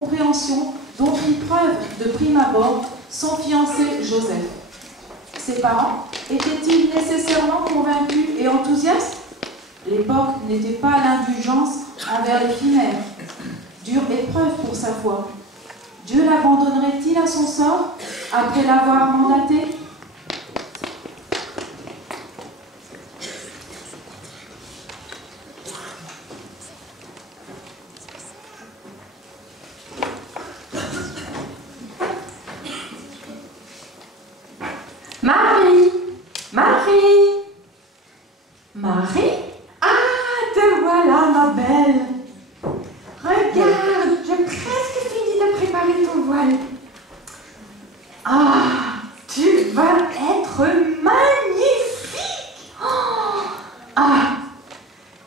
compréhension dont fit preuve de prime abord son fiancé Joseph. Ses parents étaient-ils nécessairement convaincus et enthousiastes? L'époque n'était pas l'indulgence envers les chimères. Dure épreuve pour sa foi. Dieu l'abandonnerait-il à son sort après l'avoir mandaté? Marie! Marie! Marie? Ah, te voilà, ma belle! Regarde, j'ai presque fini de préparer ton voile. Ah, tu vas être magnifique! Oh, ah,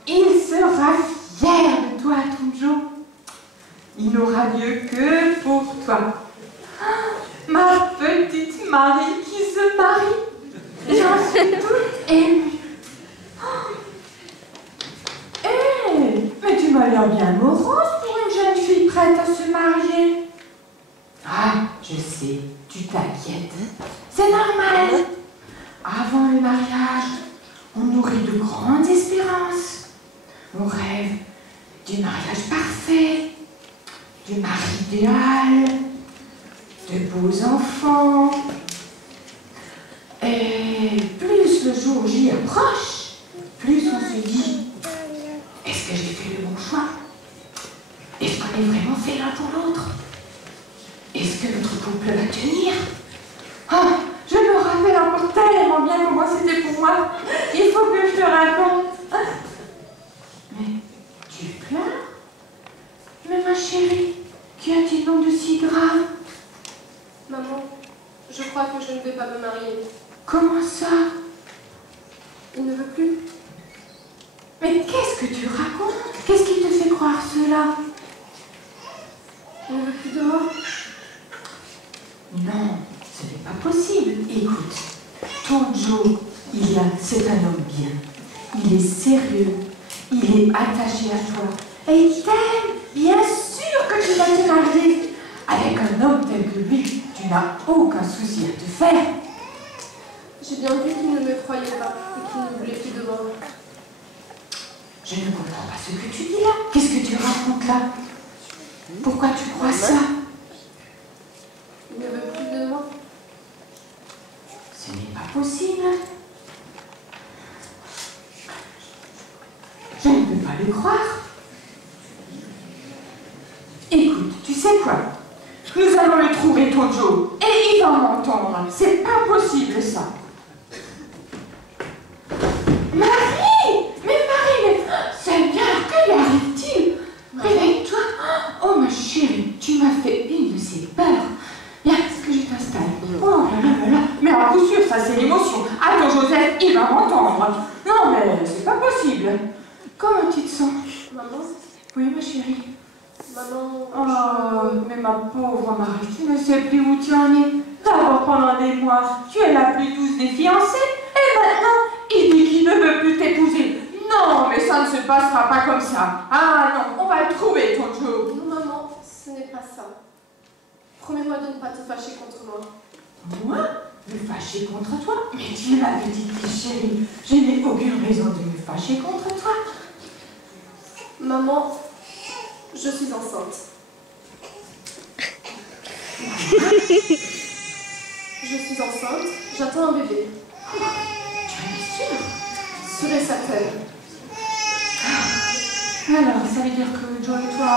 il sera fier de toi, Tonjo. Il n'aura lieu que pour toi. Ma petite Marie qui se marie. J'en suis toute émue. Hé, mais tu m'as l'air bien morose pour une jeune fille prête à se marier. Ah, je sais, tu t'inquiètes. C'est normal. Avant le mariage, on nourrit de grandes espérances. On rêve du mariage parfait, du mari idéal, de beaux enfants. Et plus le jour J approche, plus on se dit, est-ce que j'ai fait le bon choix? Est-ce qu'on est vraiment fait l'un pour l'autre? Est-ce que notre couple va tenir? Ah, je me rappelle encore tellement bien comment c'était pour moi. Il faut que je te raconte. Mais tu pleures? Mais ma chérie, qu'y a-t-il donc de si grave? Maman, je crois que je ne vais pas me marier. Comment ça? Il ne veut plus. Mais qu'est-ce que tu racontes? Qu'est-ce qui te fait croire cela? Il ne veut plus de moi. Non, ce n'est pas possible. Écoute, Tonjo, c'est un homme bien. Il est sérieux, il est attaché à toi. Et il t'aime. Bien sûr que tu vas te marier. Avec un homme tel que lui, tu n'as aucun souci à te faire. J'ai bien vu qu'il ne me croyait pas et qu'il ne voulait plus de moi. Je ne comprends pas ce que tu dis là. Qu'est-ce que tu racontes là? Pourquoi tu crois ça? Il ne veut plus de moi. Ce n'est pas possible. Je ne peux pas le croire. Écoute, tu sais quoi? Nous allons le trouver, Tonjo, et il va m'entendre. C'est pas possible, ça. Marie! Mais Marie, Seigneur, que lui arrive-t-il? Réveille-toi. Oh, ma chérie, tu m'as fait une de ces peurs. Viens, est-ce que je t'installe? Oh là là là là. Mais à coup sûr, ça c'est l'émotion. Attends, Joseph, il va m'entendre. Non, mais c'est pas possible. Comment tu te sens? Maman? Oui, ma chérie. Maman, Oh, mais ma pauvre Marie, tu ne sais plus où tu en es. D'abord, pendant des mois, tu es la plus douce des fiancées. Et maintenant, il dit qu'il ne veut plus t'épouser. Non, mais ça ne se passera pas comme ça. Ah non, on va le trouver, Tonjo. Non, maman, ce n'est pas ça. Promets-moi de ne pas te fâcher contre moi. Moi? Me fâcher contre toi? Mais tu es ma petite fille chérie. Je n'ai aucune raison de me fâcher contre toi. Maman, je suis enceinte. Je suis enceinte, j'attends un bébé. Tu en es sûre? Sûre et certaine. Alors, ça veut dire que Joe et toi...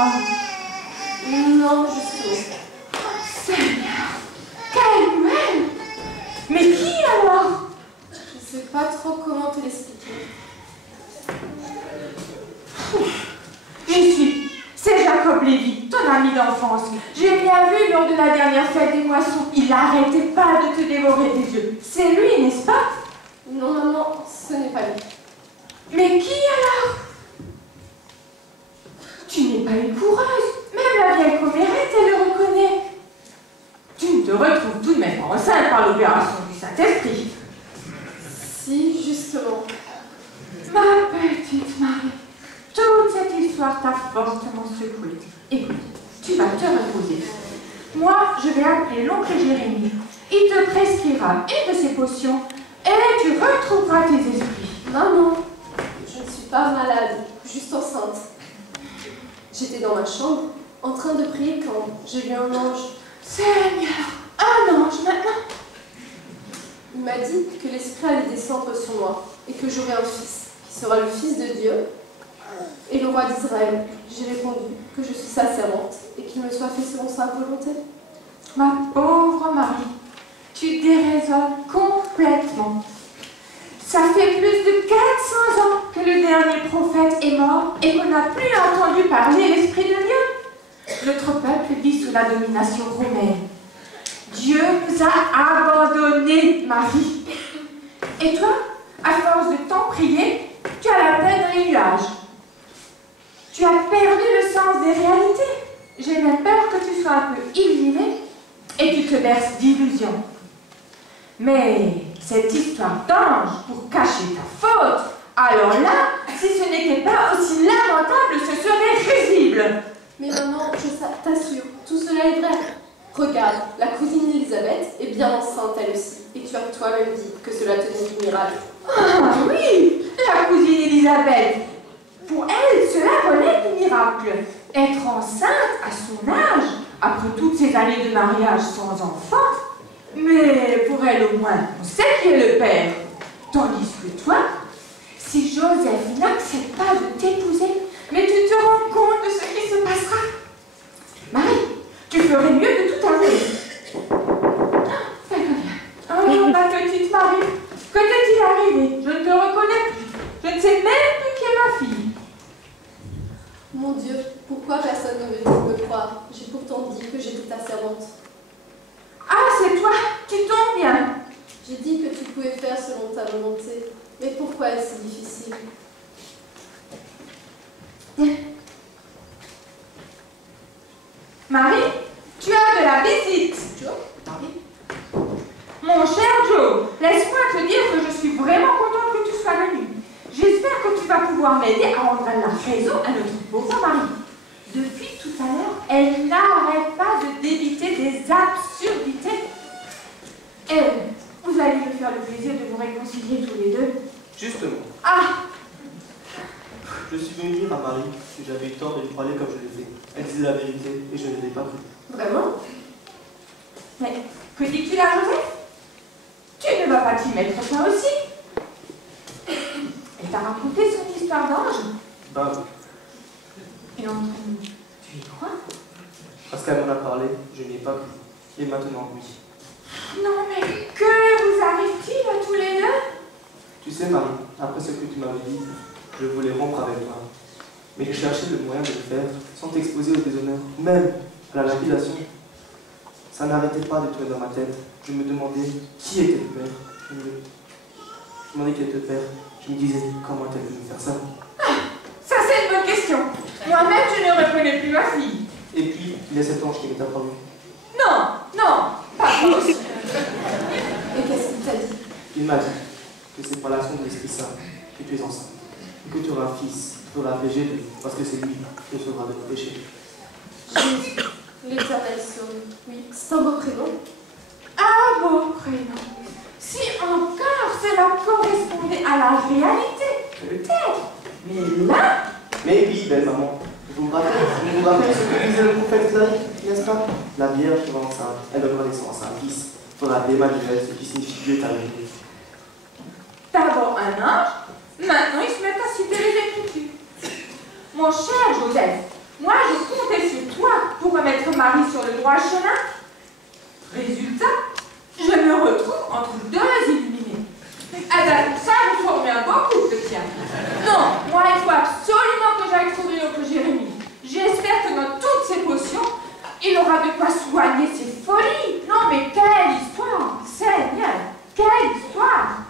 Non, justement. Seigneur, quelle nouvelle! Mais qui alors? Je ne sais pas trop comment te l'expliquer. C'est Jacob Lévy, ton ami d'enfance. J'ai bien vu lors de la dernière fête des moissons. Il n'arrêtait pas de te dévorer des yeux. C'est lui, n'est-ce pas? Non, maman, ce n'est pas lui. Mais qui alors? Tu n'es pas une coureuse. Même la vieille commérette, elle le reconnaît. Tu ne te retrouves tout de même pas enceinte par l'opération du Saint-Esprit. Si, justement. Ma petite Marie, toute cette histoire t'a fortement secouée. Écoute, tu vas te retenir. reposer. Moi, je vais appeler l'oncle Jérémie. Il te prescrira une de ses potions et tu retrouveras tes esprits. Maman, je ne suis pas malade, juste enceinte. J'étais dans ma chambre, en train de prier quand j'ai vu un ange. Seigneur, un ange maintenant. Il m'a dit que l'Esprit allait descendre sur moi et que j'aurai un fils, qui sera le Fils de Dieu et le roi d'Israël. J'ai répondu que je suis sa servante et qu'il me soit fait selon sa volonté. Ma pauvre Marie, tu déraisonnes complètement. Ça fait plus de 400 ans que le dernier prophète est mort et qu'on n'a plus entendu parler l'Esprit de Dieu. Notre peuple vit sous la domination romaine. Dieu nous a abandonnés, Marie. Et toi, à force de tant prier, tu as la tête dans les nuages. Tu as perdu le sens des réalités. J'ai même peur que tu sois un peu illuminé et tu te berces d'illusions. Mais cette histoire d'ange pour cacher ta faute, alors là, si ce n'était pas aussi lamentable, ce serait risible. Mais maman, je t'assure, tout cela est vrai. Regarde, la cousine Elisabeth est bien enceinte elle aussi. Et tu as toi-même dit que cela tenait du miracle. Ah oui, la cousine Elisabeth. Pour elle, cela relève du miracle. Être enceinte à son âge, après toutes ces années de mariage sans enfant. Mais pour elle au moins, on sait qui est le père. Tandis que toi, si Joseph n'accepte pas de t'épouser, mais tu te rends compte de ce qui se passera. Marie, tu ferais mieux de tout avouer. Oh, ma petite Marie, que t'est-il arrivé? Je ne te reconnais plus. Je ne sais même plus qui est ma fille. Mon Dieu, pourquoi personne ne veut me croire? J'ai pourtant dit que j'étais ta servante. Ah, c'est toi, tu tombes bien. J'ai dit que tu pouvais faire selon ta volonté. Mais pourquoi est-ce si difficile? Marie, tu as de la visite. Joe? Marie? Mon cher Joe, laisse-moi te dire que je suis vraiment contente que tu sois venue. J'espère que tu vas pouvoir m'aider à rendre la raison à notre pauvre Marie. Depuis tout à l'heure, elle n'arrête pas de débiter des absurdités. Et vous allez me faire le plaisir de vous réconcilier tous les deux. Justement, Ah, je suis venu dire à Marie que j'avais eu tort de lui parler comme je l'ai fait. Elle disait la vérité et je ne l'ai pas cru. Vraiment? mais que dis-tu là, Joseph? Tu ne vas pas t'y mettre toi aussi? Elle t'a raconté son histoire d'ange? Bah oui, Et entre nous, tu y crois? parce qu'elle m'en a parlé, je n'y ai pas cru. Et maintenant, oui. Non, mais que vous arrive-t-il à tous les deux? Tu sais, Marie, après ce que tu m'avais dit, je voulais rompre avec toi. Mais j'ai cherché le moyen de le faire sans t'exposer au déshonneur, même à la lapidation. Ça n'arrêtait pas de tourner dans ma tête. Je me demandais qui était le père. Je me demandais qui était le père. Je me disais comment elle pu me faire ça. Ça, c'est une bonne question. Moi-même, je ne reconnais plus ma fille. Et puis, il y a cet ange qui m'est apparu. Non, pas fausse. Et qu'est-ce qu'il t'a dit? Il m'a dit que c'est par l'action de l'Esprit Saint que tu es enceinte. Et que tu auras un fils, tu auras péché parce que c'est lui qui te sauvera de tes péchés. Jésus, l'Éternel sauve. Oui, c'est un beau prénom. Ah, beau prénom. Si encore cela correspondait à la réalité, peut-être. Mais là, Mais oui, belle maman, vous vous rappelez ce que disait le prophète Isaïe, n'est-ce pas? La Vierge sera enceinte, elle donnera naissance à un fils. Il faudra Emmanuel, ce qui signifie Dieu est arrivé. d'abord un ange, maintenant ils se mettent à citer les Écritures. Mon cher Joseph, moi je comptais sur toi pour remettre Marie sur le droit chemin. Résultat, je me retrouve entre deux illuminés. Ah ben, ça, vous formez un beau couple, tiens. Non, moi, il faut absolument que j'aille trouver notre Jérémie. J'espère que dans toutes ces potions, il aura de quoi soigner ses folies. Non, mais quelle histoire, Seigneur, quelle histoire.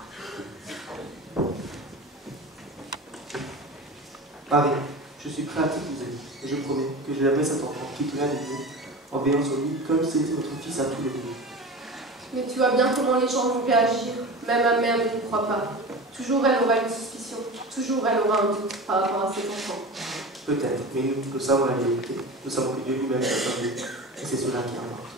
Marie, je suis prêt à t'épouser, et je promets que je lèverai cet enfant qui te vient de Dieu, en veillant sur lui comme si c'était votre fils à tous les deux. Mais tu vois bien comment les gens vont réagir. Même ma mère ne nous croit pas. Toujours elle aura une suspicion. Toujours elle aura un doute par rapport à cet enfant. Peut-être, mais nous savons la vérité. Nous savons que Dieu lui-même est à sa vie. cela qui importe.